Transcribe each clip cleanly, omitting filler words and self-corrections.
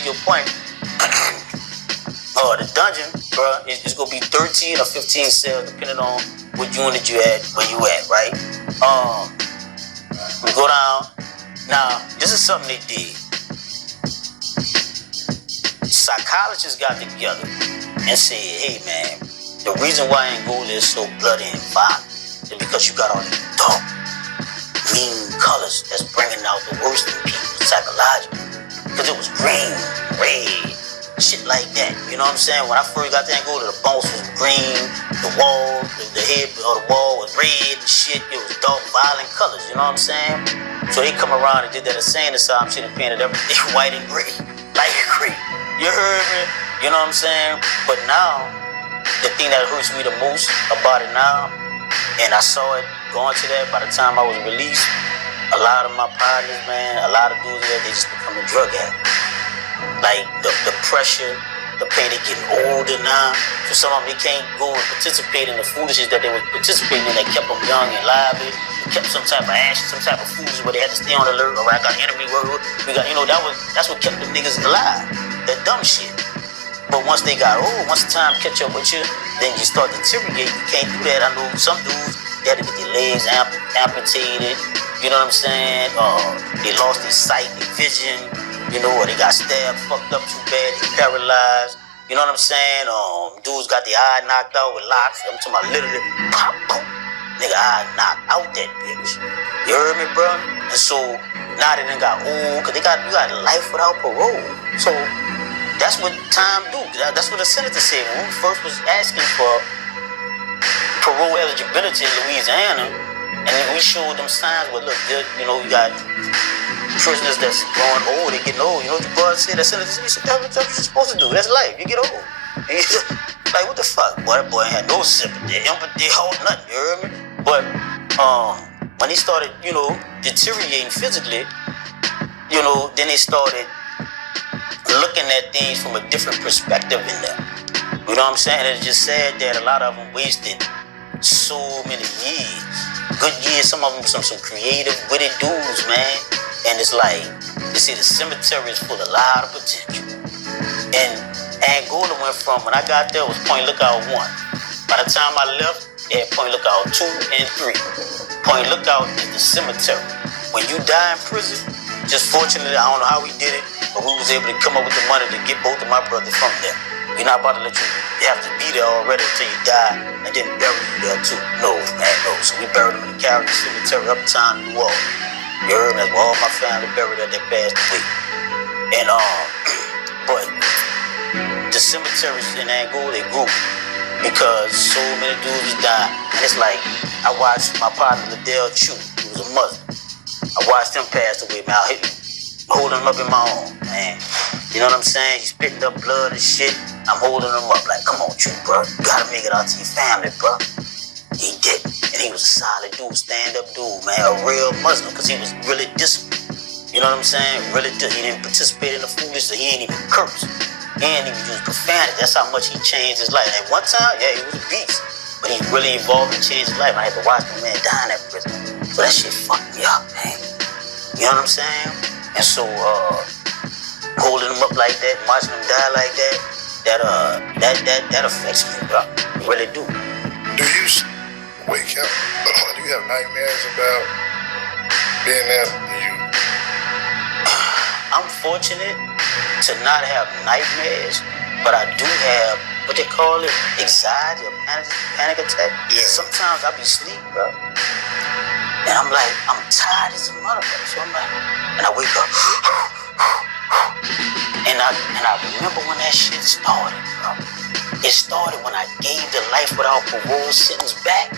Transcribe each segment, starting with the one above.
to your point, the dungeon, bro, it's gonna be 13 or 15 cells depending on what unit you at, where you at, right? We go down. Now, this is something they did. Psychologists got together and said, hey man, the reason why Angola is so bloody and violent is because you got all these dark, mean colors that's bringing out the worst in people psychologically. Because it was green, red, shit like that. You know what I'm saying? When I first got to Angola, the bones was green, the wall, the head of the wall was red and shit. It was dark, violent colors. You know what I'm saying? So they come around and did that insane asylum shit and painted everything white and gray, light gray. You heard me? You know what I'm saying? But now, the thing that hurts me the most about it now, and I saw it going to that by the time I was released, a lot of my partners, man, a lot of dudes there, they just becoming drug addicts. Like the pressure, the pain, they getting older now. So some of them, they can't go and participate in the foolishness that they were participating in that kept them young and lively. Kept some type of action, some type of foolishness where they had to stay on alert. Or I got an enemy word. We got, that's what kept them niggas alive. That dumb shit. But once they got old, once the time catch up with you, then you start deteriorating. You can't do that. I know some dudes, they had to get their legs amputated. You know what I'm saying? They lost their sight, their vision. Or they got stabbed, fucked up too bad, they paralyzed. You know what I'm saying? Dudes got their eye knocked out with locks. I'm talking about literally pop, boom. Nigga, eye knocked out that bitch. You heard me, bro? And so now they done got old, cause you got life without parole. So that's what time do. That's what the senator said when we first was asking for parole eligibility in Louisiana, and then we showed them signs. Well, look, you got prisoners that's growing old, they getting old. You know what the boy said? The senator said, that's what you're supposed to do. That's life. You get old. Like, what the fuck? Boy, that boy had no sympathy, empathy, nothing. You heard me? But when he started, deteriorating physically, then they started looking at things from a different perspective in them. You know what I'm saying? And it's just sad that a lot of them wasted so many years. Good years, some of them some creative, witty dudes, man. And it's like, you see, the cemetery is full of a lot of potential. And Angola went from, when I got there, it was Point Lookout 1. By the time I left, they had Point Lookout 2 and 3. Point Lookout is the cemetery. When you die in prison, just fortunately, I don't know how we did it, but we was able to come up with the money to get both of my brothers from there. We're not about to let you have to be there already until you die and then bury you there too. No, man, no. So we buried them in the Carrollton Cemetery uptown New Orleans. You heard me? That's where all my family buried at that passed away. And but the cemeteries in Angola, they grew because so many dudes died. And it's like, I watched my partner Liddell Chu, he was a Muslim. I watched him pass away, man. I'm holding him up in my arm, man. You know what I'm saying? He's spitting up blood and shit. I'm holding him up like, come on, Chu, bro. You gotta make it out to your family, bro. He did. And he was a solid dude, stand-up dude, man. A real Muslim, because he was really disciplined. You know what I'm saying? Really, he didn't participate in the foolishness. He ain't even curse. He ain't even use profanity. That's how much he changed his life. At one time, yeah, he was a beast. But he really evolved and changed his life. I had to watch the man die in that prison. So that shit fucked me up, man. You know what I'm saying? And so, holding him up like that, watching him die like that, that affects me, bro. It really do. Do you wake up? Do you have nightmares about being there? I'm fortunate to not have nightmares, but I do have what they call it, anxiety or panic attack. Yeah. Sometimes I be asleep, bro. And I'm like, I'm tired as a motherfucker. So I'm like, and I wake up. And I remember when that shit started, bro. It started when I gave the life without parole sentence back.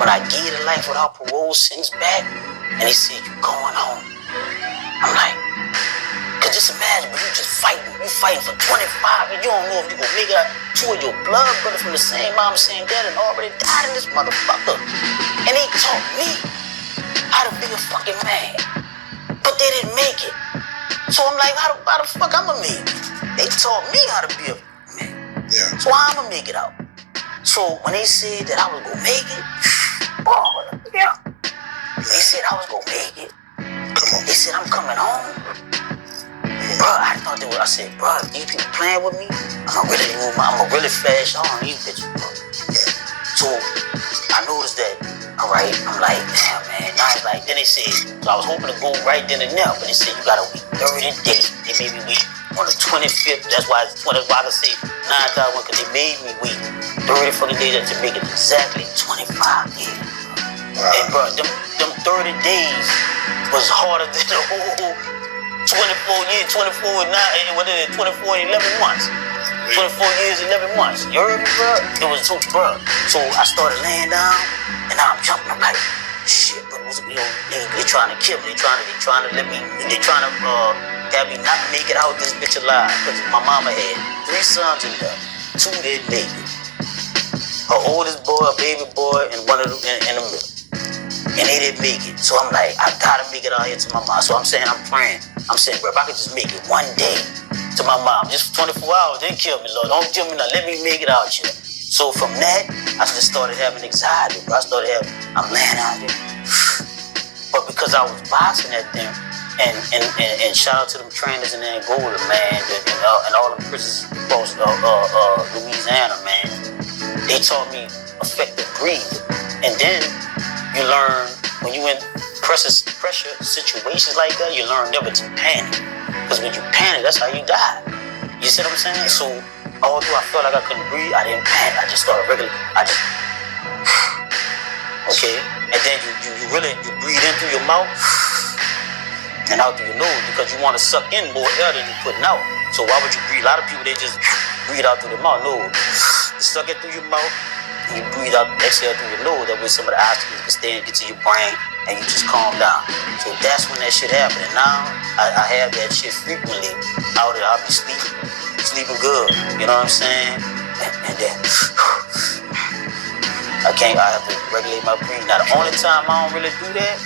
When I gave the life without parole sentence back, and they said, you going home. I'm like, cause just imagine, but you just fighting. You fighting for 25 and you don't know if you gonna make it out. Two of your blood brothers from the same mom, same dad, and already died in this motherfucker. And they taught me how to be a fucking man. But they didn't make it. So I'm like, how the fuck I'ma make it? They taught me how to be a man. Yeah. So how I'ma make it out? So when they said that I was gonna make it, yeah. They said I was gonna make it. Come on. They said I'm coming home. Bro, I thought they were. I said, bro, these people playing with me. I'm a really fast shot on these bitches, bro. So I noticed that. All right, I'm like, damn, man. Now it's like, then they said, so I was hoping to go right then and there, but they said you gotta wait 30 days. They made me wait on the 25th. That's why it's 20. Why I can say 9,000 because they made me wait 30 fucking days to make it exactly 25 years. And bro, them 30 days was harder than the whole 24 years, 24 and 9, what is it, 24 and 11 months. 24 years, 11 months. You heard me, bro? It was so, bro. So I started laying down, and now I'm jumping. I'm like, shit, but they trying to kill me. They trying to let me, they trying to have me not make it out this bitch alive. Because my mama had 3 sons in there. 2 didn't make it. Her oldest boy, a baby boy, and one of them in the middle. And they didn't make it. So I'm like, I gotta make it out here to my mom. So I'm saying, I'm praying. I'm saying, bro, if I could just make it one day to my mom, just 24 hours, then kill me, Lord. Don't kill me now. Let me make it out here. So from that, I just started having anxiety, bro. I'm laying out here. But because I was boxing at them, and shout out to them trainers in Angola, man, and all the prisons across Louisiana, man. They taught me effective breathing. And then you learn, when you in pressure situations like that, you learn never to panic. Because when you panic, that's how you die. You see what I'm saying? So, although I felt like I couldn't breathe, I didn't panic. I just started okay? And then you breathe in through your mouth and out through your nose because you want to suck in more air than you're putting out. So why would you breathe? A lot of people, they just breathe out through their mouth. No, you suck it through your mouth. You breathe out, exhale through your nose. That way some of the oxygen can stay and get to your brain, and you just calm down. So that's when that shit happened. And now I have that shit frequently out there. I'll be sleeping good. You know what I'm saying? And then I have to regulate my breathing. Now the only time I don't really do that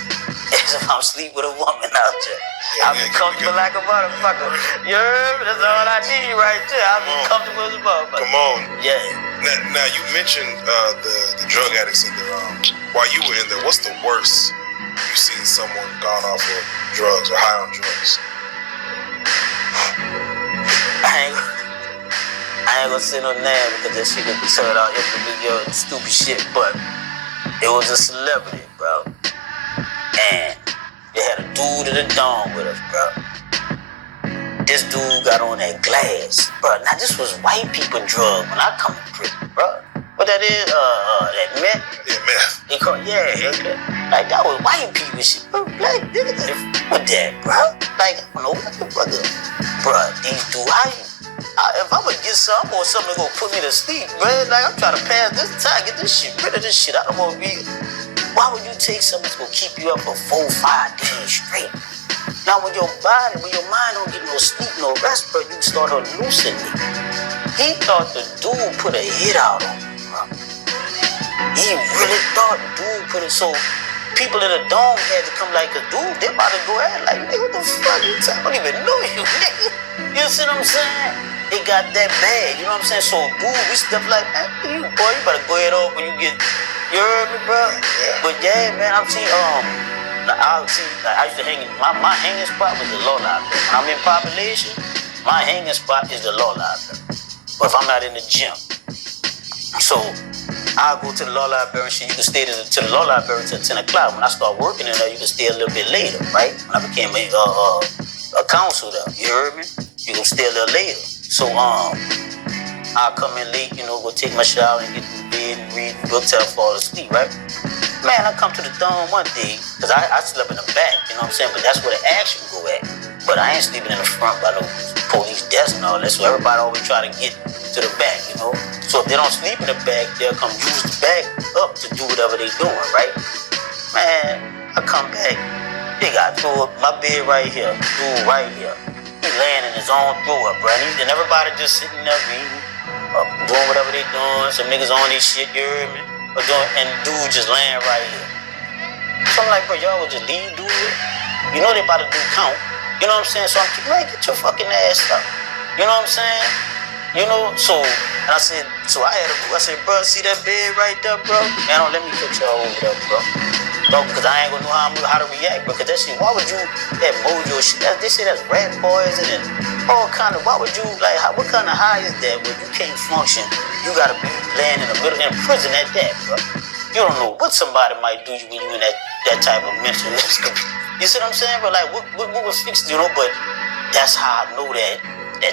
is if I'm asleep with a woman out there. I'll be comfortable like a motherfucker. You heard me? That's all I need right there. I'll be comfortable as a motherfucker. Come on. Yeah. Now you mentioned the drug addicts in there. While you were in there, what's the worst you seen someone gone off of drugs or high on drugs? I ain't gonna say no name because that shit could turn out into your stupid shit. But it was a celebrity, bro, and they had a dude in the dome with us, bro. This dude got on that glass, bro. Now this was white people drug when I come to prison, bro. What that is? That meth? Yeah, meth. They call like that was white people shit, bro. Black niggas with that, bro. Like I don't know what the fuck, bro. These dudes, if I'm gonna get something or something gonna put me to sleep, bro. Like I'm trying to pass this time, get this shit rid of this shit. I don't want to be. Why would you take something that's gonna keep you up for 4 or 5 days straight? Now when your mind don't get no sleep, no rest, bro, you start hallucinating. He thought the dude put a hit out on him, bro. He really thought dude put it, so people in the dome had to come like, cause dude, they about to go at like, nigga, what the fuck you talking? I don't even know you, nigga. You see what I'm saying? It got that bad, you know what I'm saying? So dude, we stuff like, man, you better go ahead over when you get, you heard me, bro? Yeah. But yeah, man, I used to hang, my hanging spot was the law library. When I'm in population, my hanging spot is the law library. But if I'm out in the gym, so I'll go to the law library and shit. You can stay to the law library till 10 o'clock. When I start working in there, you can stay a little bit later, right? When I became a counsel there, you heard me? You can stay a little later. So I'll come in late, you know, go take my shower and get in bed and read book till I fall asleep, right? Man, I come to the dome one day, because I slept in the back, you know what I'm saying? But that's where the action go at. But I ain't sleeping in the front by no police desk and all that, so everybody always try to get to the back, you know? So if they don't sleep in the back, they'll come use the back up to do whatever they doing, right? Man, I come back, they got my bed right here, dude right here. He laying in his own throw up, bro. And everybody just sitting there reading, doing whatever they doing. Some niggas on this shit, you heard me? And dude just laying right here. So I'm like, bro, y'all would just leave dude? You know they about to do count. You know what I'm saying? So I'm like, man, get your fucking ass up. You know what I'm saying? You know, so, and I said, I said, bro, see that bed right there, bro? Man, don't let me put y'all over there, bro. Oh, because I ain't gonna know how to react. Because that shit, why would you, that mojo shit, this shit that's rat poison and all kind of, why would you, like, what kind of high is that where you can't function? You gotta be laying in the middle, in prison at that, bro. You don't know what somebody might do when you in that type of mental. You see what I'm saying? But like, what was fixed, you know? But that's how I know that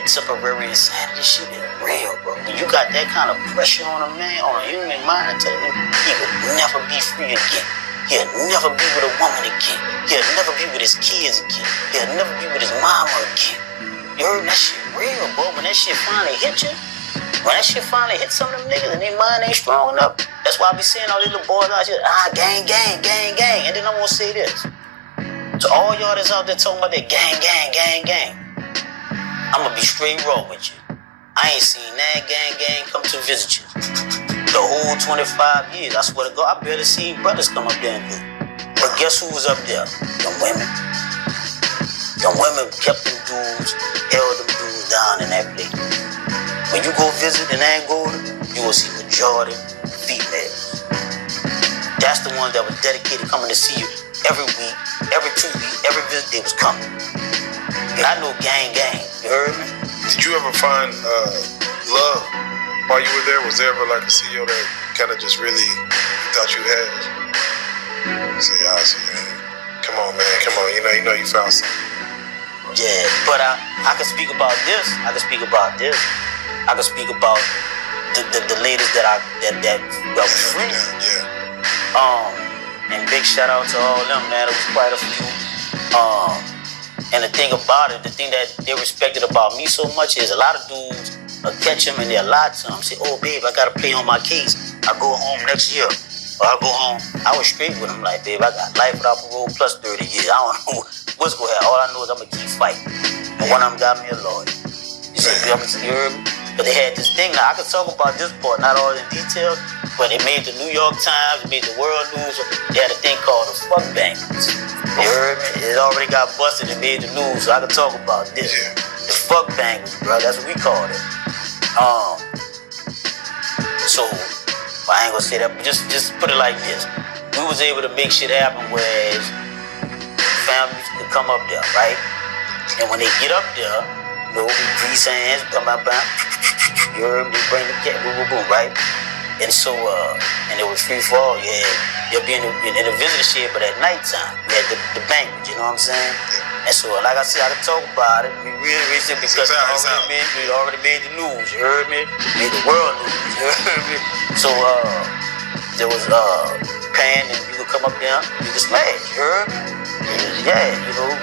temporary insanity shit is real, bro. When you got that kind of pressure on a man, on a human mind, telling him he will never be free again. He'll never be with a woman again. He'll never be with his kids again. He'll never be with his mama again. You heard that shit real, bro. When that shit finally hit you, when that shit finally hit some of them niggas and their mind ain't strong enough, that's why I be seeing all these little boys out here, gang, gang, gang, gang. And then I'm gonna say this. To all y'all that's out there talking about that gang, gang, gang, gang, I'm gonna be straight raw with you. I ain't seen that gang, gang come to visit you. The whole 25 years, I swear to God, I barely seen brothers come up there and do. But guess who was up there? Them women. Them women kept them dudes, held them dudes down in that place. When you go visit in Angola, you will see majority females. That's the ones that was dedicated coming to see you every week, every 2 weeks, every visit they was coming. And I know gang, gang, you heard me? Did you ever find love while you were there? Was there ever like a CEO that kind of just really you thought you had? You say, I see, man. Come on, man. Come on. You know you found something. Yeah, but I can speak about this. I can speak about this. I can speak about the ladies that was free. Yeah. And big shout out to all them, man. It was quite a few. And the thing about it, the thing that they respected about me so much is a lot of dudes catch him and they'll lie to him. Say, oh, babe, I got to play on my case. I go home next year. Or I go home. I was straight with him. Like, babe, I got life without parole plus 30 years. I don't know what's going to happen. All I know is I'm going to keep fighting. And one of them got me a lawyer. You see, you heard me? But they had this thing. Now, I can talk about this part, not all in detail, but it made the New York Times, it made the world news. They had a thing called the fuck bangers. You heard me? It already got busted and made the news, so I can talk about this. Yeah. The fuck bangers, bro. That's what we called it. So I ain't gonna say that, but just put it like this. We was able to make shit happen where families could come up there, right? And when they get up there, you know, grease hands, you heard me, they bring the cat, boom, boom, boom, right? And so, and it was free for all. You'll be in the visitor shed, but at nighttime, we had the banquet, you know what I'm saying? And so, like I said, I can talk about it. We really reached it because we already made the news, you heard me? Made the world news, you heard me? So, there was pan and you could come up there, you could smash, you heard me? Yeah, you know,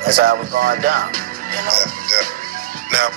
that's how it was going down, you know? Definitely. Now,